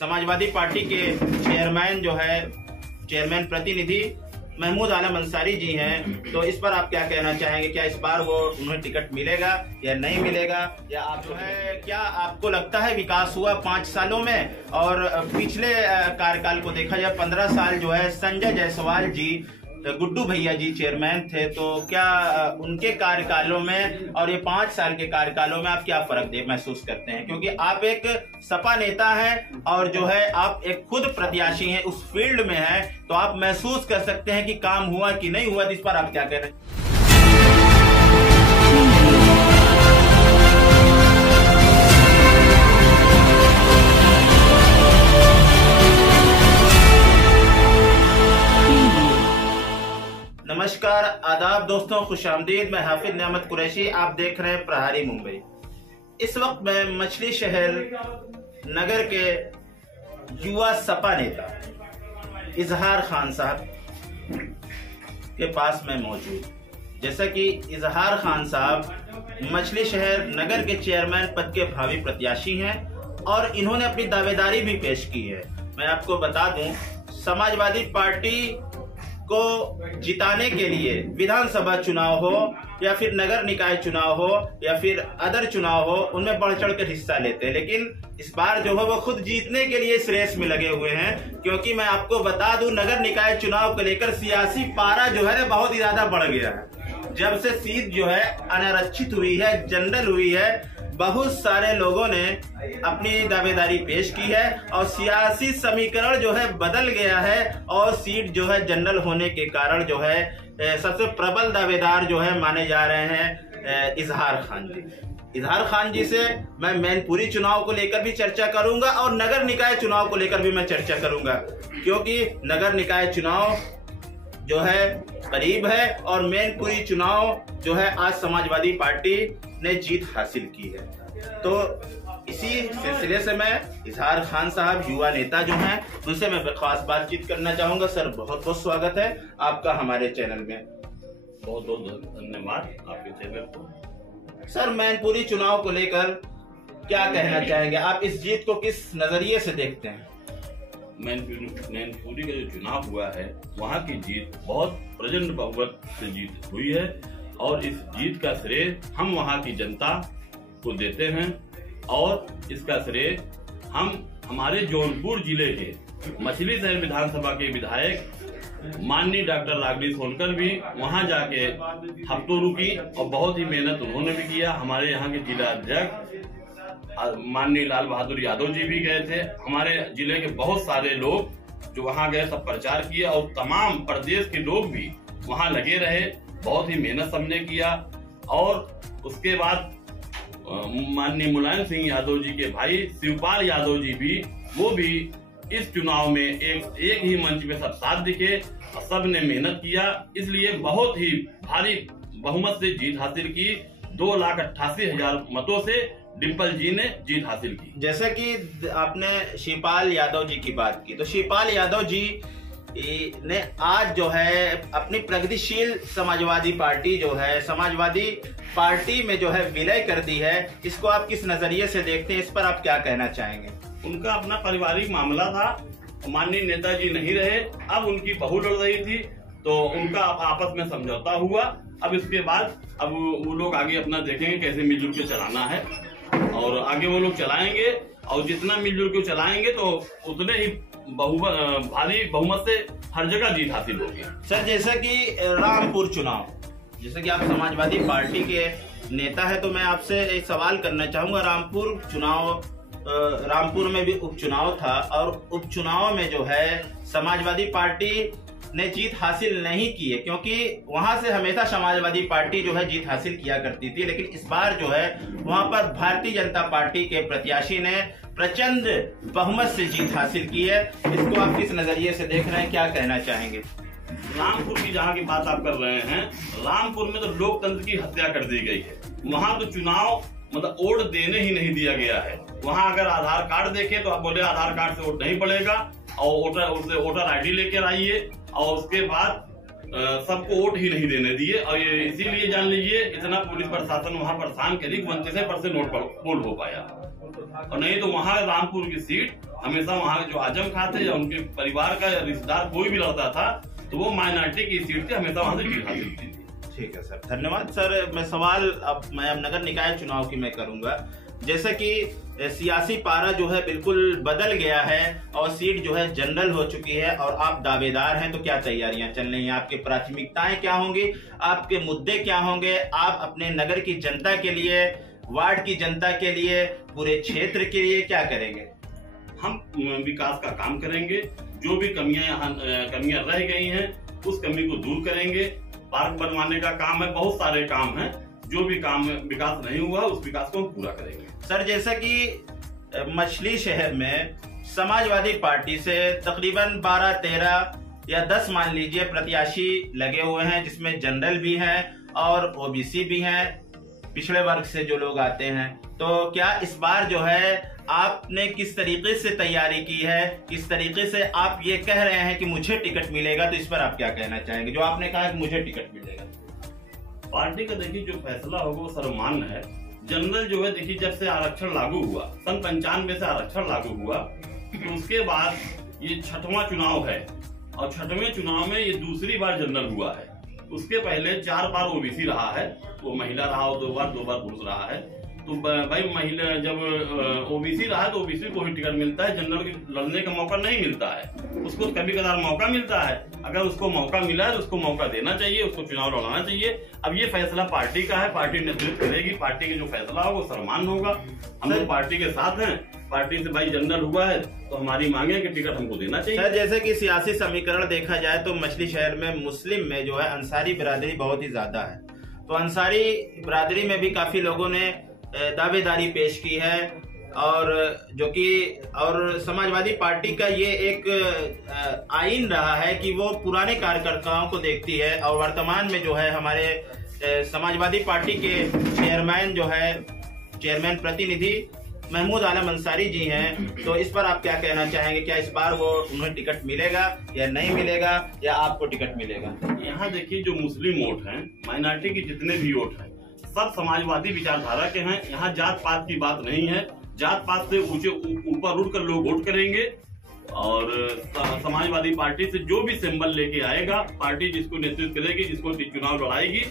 Samajwadi party के chairman प्रतिनिधि महमूद आलम अंसारी जी हैं, तो इस पर आप क्या कहना चाहेंगे? क्या इस बार उन्हें टिकट मिलेगा या नहीं मिलेगा? या आप क्या आपको लगता है विकास हुआ 5 सालों में? और पिछले कार्यकाल को देखा जाए 15 साल संजय जायसवाल जी, गुड्डू भैया जी चेयरमैन थे, तो क्या उनके कार्यकालों में और ये 5 साल के कार्यकालों में आप क्या फर्क महसूस करते हैं? क्योंकि आप एक सपा नेता हैं और आप एक खुद प्रत्याशी हैं, उस फील्ड में हैं, तो आप महसूस कर सकते हैं कि काम हुआ कि नहीं हुआ। इस पर आप क्या कह रहे हैं? नमस्कार, आदाब दोस्तों, खुशामदीद। मैं हाफिज नियामत कुरैशी, आप देख रहे हैं प्रहारी मुंबई। इस वक्त मैं मछली शहर नगर के युवा सपा नेता इजहार खान साहब के पास में मौजूद। जैसा कि इजहार खान साहब मछली शहर नगर के चेयरमैन पद के भावी प्रत्याशी हैं और इन्होंने अपनी दावेदारी भी पेश की है। मैं आपको बता दूं, समाजवादी पार्टी को जिताने के लिए विधानसभा चुनाव हो या फिर नगर निकाय चुनाव हो या फिर अदर चुनाव हो, उनमें बढ़ चढ़ कर हिस्सा लेते हैं, लेकिन इस बार वो खुद जीतने के लिए इस रेस में लगे हुए हैं। क्योंकि मैं आपको बता दूं, नगर निकाय चुनाव को लेकर सियासी पारा बहुत ही ज्यादा बढ़ गया है। जब से सीट अनारक्षित हुई है, जनरल हुई है, बहुत सारे लोगों ने अपनी दावेदारी पेश की है और सियासी समीकरण बदल गया है और सीट जनरल होने के कारण सबसे प्रबल दावेदार माने जा रहे हैं इजहार खान जी। इजहार खान जी से मैं मैनपुरी चुनाव को लेकर भी चर्चा करूंगा और नगर निकाय चुनाव को लेकर भी मैं चर्चा करूंगा, क्योंकि नगर निकाय चुनाव करीब है और मैनपुरी चुनाव आज समाजवादी पार्टी ने जीत हासिल की है। तो इसी सिलसिले से मैं इजहार खान साहब युवा नेता हैं, उनसे मैं खास बातचीत करना चाहूंगा। सर, बहुत बहुत स्वागत है आपका हमारे चैनल में। बहुत बहुत धन्यवाद आपके चैनल को। सर, मैनपुरी चुनाव को लेकर क्या कहना चाहेंगे? आप इस जीत को किस नजरिए से देखते हैं? मैनपुरी का जो चुनाव हुआ है, वहाँ की जीत बहुत प्रचंड बहुमत से जीत हुई है और इस जीत का श्रेय हम वहाँ की जनता को देते हैं और इसका श्रेय हम हमारे जौनपुर जिले के मछली शहर विधानसभा के विधायक माननीय डॉक्टर रागनी सोनकर भी वहाँ जाके हफ्तों रुकी और बहुत ही मेहनत उन्होंने भी किया। हमारे यहाँ के जिला अध्यक्ष माननीय लाल बहादुर यादव जी भी गए थे। हमारे जिले के बहुत सारे लोग जो वहाँ गए सब प्रचार किया और तमाम प्रदेश के लोग भी वहाँ लगे रहे, बहुत ही मेहनत सबने किया। और उसके बाद माननीय मुलायम सिंह यादव जी के भाई शिवपाल यादव जी वो भी इस चुनाव में एक ही मंच में सब साथ दिखे और सब ने मेहनत किया, इसलिए बहुत ही भारी बहुमत से जीत हासिल की। 2,88,000 मतों से डिम्पल जी ने जीत हासिल की। जैसे कि आपने शिवपाल यादव जी की बात की, तो शिवपाल यादव जी ने आज अपनी प्रगतिशील समाजवादी पार्टी समाजवादी पार्टी में विलय कर दी है। इसको आप किस नजरिए से देखते हैं? इस पर आप क्या कहना चाहेंगे? उनका अपना पारिवारिक मामला था, माननीय नेताजी नहीं रहे, अब उनकी बहू लड़ रही थी, तो उनका आपस में समझौता हुआ। अब इसके बाद अब वो लोग आगे अपना देखेंगे कैसे मिलजुल के चलाना है और आगे वो लोग चलाएंगे और जितना मिलजुल के चलाएंगे तो उतने ही भारी बहुमत से हर जगह जीत हासिल होगी। सर, जैसा कि रामपुर चुनाव, जैसे कि आप समाजवादी पार्टी के नेता है, तो मैं आपसे एक सवाल करना चाहूंगा। रामपुर में भी उपचुनाव था और उपचुनाव में समाजवादी पार्टी ने जीत हासिल नहीं की है, क्योंकि वहां से हमेशा समाजवादी पार्टी जीत हासिल किया करती थी, लेकिन इस बार वहां पर भारतीय जनता पार्टी के प्रत्याशी ने प्रचंड बहुमत से जीत हासिल की है। इसको आप किस नजरिए से देख रहे हैं, क्या कहना चाहेंगे? रामपुर की जहाँ की बात आप कर रहे हैं, रामपुर में तो लोकतंत्र की हत्या कर दी गई है। वहाँ तो चुनाव वोट देने ही नहीं दिया गया है। वहाँ अगर आधार कार्ड देखे तो आप बोले आधार कार्ड से वोट नहीं पड़ेगा और वोटर आईडी लेकर आइए, और उसके बाद सबको वोट ही नहीं देने दिए। और ये इसीलिए जान लीजिए इतना पुलिस प्रशासन वहाँ परेशान करी 29% वोट पोल हो पाया। और नहीं तो वहाँ रामपुर की सीट हमेशा वहाँ जो आजम खां थे या उनके परिवार का या रिश्तेदार कोई भी लड़ता था तो वो माइनॉरिटी की सीट थी, हमेशा वहाँ से जीत हासिल होती थी। ठीक है सर, धन्यवाद सर। मैं सवाल अब नगर निकाय चुनाव की मैं करूंगा। जैसा कि सियासी पारा जो है बिल्कुल बदल गया है और सीट जो है जनरल हो चुकी है और आप दावेदार हैं, तो क्या तैयारियां चल रही हैं? आपकी प्राथमिकताएं क्या होंगी? आपके मुद्दे क्या होंगे? आप अपने नगर की जनता के लिए, वार्ड की जनता के लिए, पूरे क्षेत्र के लिए क्या करेंगे? हम विकास का काम करेंगे। जो भी कमियां रह गई हैं उस कमी को दूर करेंगे। पार्क बनवाने का काम है, बहुत सारे काम हैं। जो भी काम विकास नहीं हुआ उस विकास को हम पूरा करेंगे। सर, जैसा कि मछली शहर में समाजवादी पार्टी से तकरीबन 12, 13 या 10 मान लीजिए प्रत्याशी लगे हुए हैं, जिसमें जनरल भी हैं और ओबीसी भी हैं, पिछड़े वर्ग से जो लोग आते हैं, तो क्या इस बार जो है आपने किस तरीके से तैयारी की है? किस तरीके से आप ये कह रहे हैं कि मुझे टिकट मिलेगा, तो इस पर आप क्या कहना चाहेंगे? जो आपने कहा कि मुझे टिकट मिलेगा, पार्टी का देखिए जो फैसला होगा वो सर्वमान्य है। जनरल जो है देखिए जब से आरक्षण लागू हुआ, सन 95 से आरक्षण लागू हुआ, तो उसके बाद ये 6वां चुनाव है और 6वें चुनाव में ये दूसरी बार जनरल हुआ है। उसके पहले 4 बार ओबीसी रहा है, वो महिला रहा हो 2 बार पुरुष रहा है। तो भाई महिला जब ओबीसी रहा है तो ओबीसी को ही टिकट मिलता है, जनरल के लड़ने का मौका नहीं मिलता है। उसको कभी कदार मौका मिलता है, अगर उसको मौका मिला है तो उसको मौका देना चाहिए, उसको चुनाव लड़ाना चाहिए। अब ये फैसला पार्टी का है, पार्टी नेतृत्व करेगी, पार्टी का जो फैसला होगा वो सम्मान होगा। हम लोग पार्टी के साथ हैं, पार्टी से भाई जनरल हुआ है तो हमारी मांगे है कि टिकट हमको देना चाहिए। सर, जैसे कि सियासी समीकरण देखा जाए तो मछली शहर में मुस्लिम में जो है अंसारी बिरादरी बहुत ही ज्यादा है, तो अंसारी बिरादरी में भी काफी लोगों ने दावेदारी पेश की है और जो कि और समाजवादी पार्टी का ये एक आईन रहा है कि वो पुराने कार्यकर्ताओं को देखती है और वर्तमान में जो है हमारे समाजवादी पार्टी के चेयरमैन प्रतिनिधि महमूद आलम अंसारी जी हैं, तो इस पर आप क्या कहना चाहेंगे? क्या इस बार वो उन्हें टिकट मिलेगा या नहीं मिलेगा, या आपको टिकट मिलेगा? यहाँ देखिए जो मुस्लिम वोट हैं, माइनॉरिटी के जितने भी वोट हैं, सब समाजवादी विचारधारा के हैं। यहाँ जात पात की बात नहीं है। जात पात से ऊपर उठकर लोग वोट करेंगे और समाजवादी पार्टी से जो भी सिंबल लेके आएगा, पार्टी जिसको नेतृत्व करेगी, जिसको चुनाव लड़ाएगी,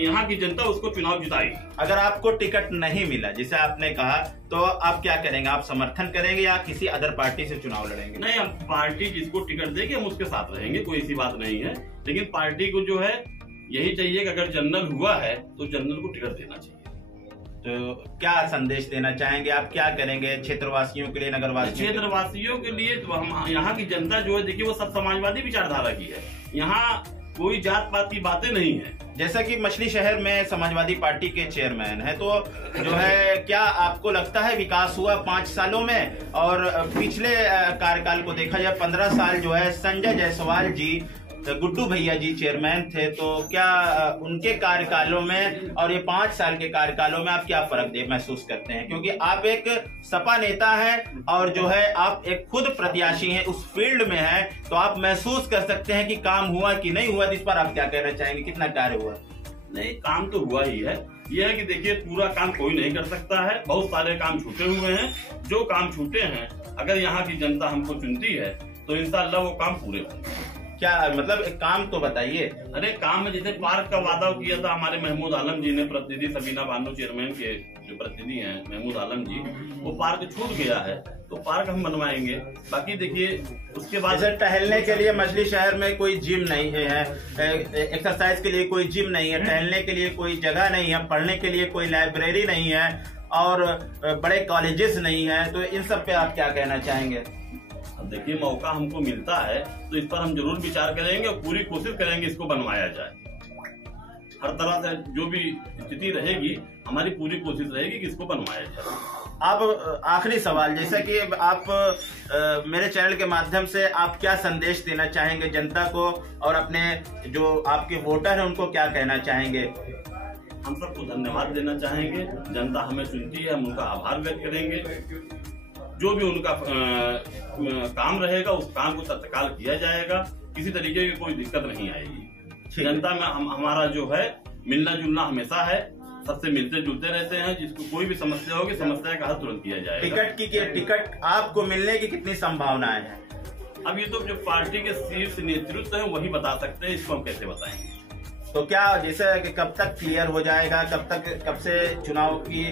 यहाँ की जनता उसको चुनाव जिताएगी। अगर आपको टिकट नहीं मिला, जिसे आपने कहा, तो आप क्या करेंगे? आप समर्थन करेंगे या किसी अदर पार्टी से चुनाव लड़ेंगे? नहीं, हम पार्टी जिसको टिकट देगी हम उसके साथ रहेंगे, कोई ऐसी बात नहीं है। लेकिन पार्टी को जो है यही चाहिए कि अगर जनरल हुआ है तो जनरल को टिकट देना चाहिए। तो क्या संदेश देना चाहेंगे? आप क्या करेंगे क्षेत्रवासियों के लिए, नगरवासियों? क्षेत्रवासियों के लिए तो हम यहाँ की जनता जो है देखिए वो सब समाजवादी विचारधारा की है। यहाँ कोई जात पात की बातें नहीं है। जैसा कि मछली शहर में समाजवादी पार्टी के चेयरमैन है, तो जो है क्या आपको लगता है विकास हुआ 5 सालों में? और पिछले कार्यकाल को देखा जाए 15 साल जो है संजय जायसवाल जी, गुड्डू भैया जी चेयरमैन थे, तो क्या उनके कार्यकालों में और ये 5 साल के कार्यकालों में आप क्या फर्क महसूस करते हैं? क्योंकि आप एक सपा नेता हैं और जो है आप एक खुद प्रत्याशी हैं, उस फील्ड में हैं, तो आप महसूस कर सकते हैं कि काम हुआ कि नहीं हुआ। इस पर आप क्या कहना चाहेंगे? कितना कार्य हुआ? नहीं, काम तो हुआ ही है। यह है कि देखिए पूरा काम कोई नहीं कर सकता है, बहुत सारे काम छूटे हुए हैं। जो काम छूटे हैं, अगर यहाँ की जनता हमको चुनती है तो इंशाअल्लाह वो काम पूरे होंगे। क्या मतलब एक काम तो बताइए। अरे काम में जैसे पार्क का वादा किया था हमारे महमूद आलम जी ने, प्रतिनिधि सबीना बानो चेयरमैन के जो प्रतिनिधि हैं महमूद आलम जी, वो पार्क छूट गया है तो पार्क हम बनवाएंगे। बाकी देखिए उसके बाद जैसे टहलने के लिए मछली शहर में कोई जिम नहीं है, एक्सरसाइज के लिए कोई जिम नहीं है, टहलने के लिए कोई जगह नहीं है, पढ़ने के लिए कोई लाइब्रेरी नहीं है और बड़े कॉलेजेस नहीं है, तो इन सब पे आप क्या कहना चाहेंगे? देखिए मौका हमको मिलता है तो इस पर हम जरूर विचार करेंगे और पूरी कोशिश करेंगे इसको बनवाया जाए। हर तरह से जो भी स्थिति रहेगी हमारी पूरी कोशिश रहेगी कि इसको बनवाया जाए। अब आखिरी सवाल, जैसा कि आप मेरे चैनल के माध्यम से आप क्या संदेश देना चाहेंगे जनता को और अपने जो आपके वोटर हैं उनको क्या कहना चाहेंगे? हम सबको धन्यवाद देना चाहेंगे। जनता हमें चुनती है, हम उनका आभार व्यक्त करेंगे। जो भी उनका काम रहेगा उस काम को तत्काल किया जाएगा, किसी तरीके की कोई दिक्कत नहीं आएगी। जनता में हमारा जो है मिलना जुलना हमेशा है, सबसे मिलते जुलते रहते हैं। जिसको कोई भी समस्या होगी, समस्या का हल तुरंत किया जाएगा। टिकट आपको मिलने की कितनी संभावनाएं हैं? अब ये तो जो पार्टी के शीर्ष नेतृत्व है वही बता सकते हैं, इसको हम कैसे बताएंगे। तो क्या जैसे कि कब तक क्लियर हो जाएगा, कब से चुनाव की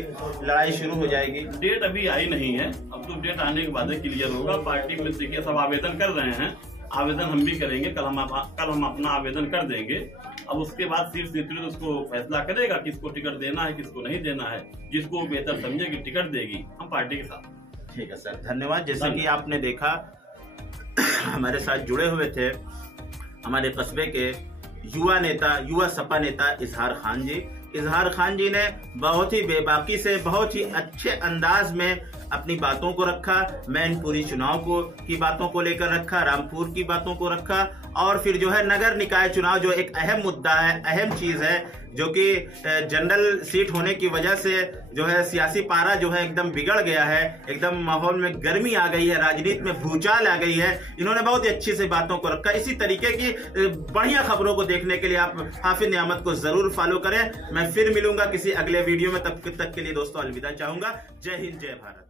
लड़ाई शुरू हो जाएगी? डेट अभी आई नहीं है, अब तो डेट आने के बाद क्लियर होगा। पार्टी में देखिए सब आवेदन कर रहे हैं, आवेदन हम भी करेंगे, कल हम अपना आवेदन कर देंगे। अब उसके बाद शीर्ष नेतृत्व उसको फैसला करेगा किसको टिकट देना है, किसको नहीं देना है। जिसको बेहतर समझे कि टिकट देगी, हम पार्टी के साथ। ठीक है सर, धन्यवाद। जैसा कि आपने देखा, हमारे साथ जुड़े हुए थे हमारे कस्बे के युवा सपा नेता इजहार खान जी। इजहार खान जी ने बहुत ही बेबाकी से, बहुत ही अच्छे अंदाज में अपनी बातों को रखा। मैनपुरी चुनाव की बातों को लेकर रखा, रामपुर की बातों को रखा, और फिर जो है नगर निकाय चुनाव, जो एक अहम मुद्दा है, अहम चीज है, जो कि जनरल सीट होने की वजह से जो है सियासी पारा जो है एकदम बिगड़ गया है, एकदम माहौल में गर्मी आ गई है, राजनीति में भूचाल आ गई है। इन्होंने बहुत ही अच्छी से बातों को रखा। इसी तरीके की बढ़िया खबरों को देखने के लिए आप हाफिज नियामत को जरूर फॉलो करें। मैं फिर मिलूंगा किसी अगले वीडियो में, तब तक के लिए दोस्तों अलविदा चाहूंगा। जय हिंद, जय भारत।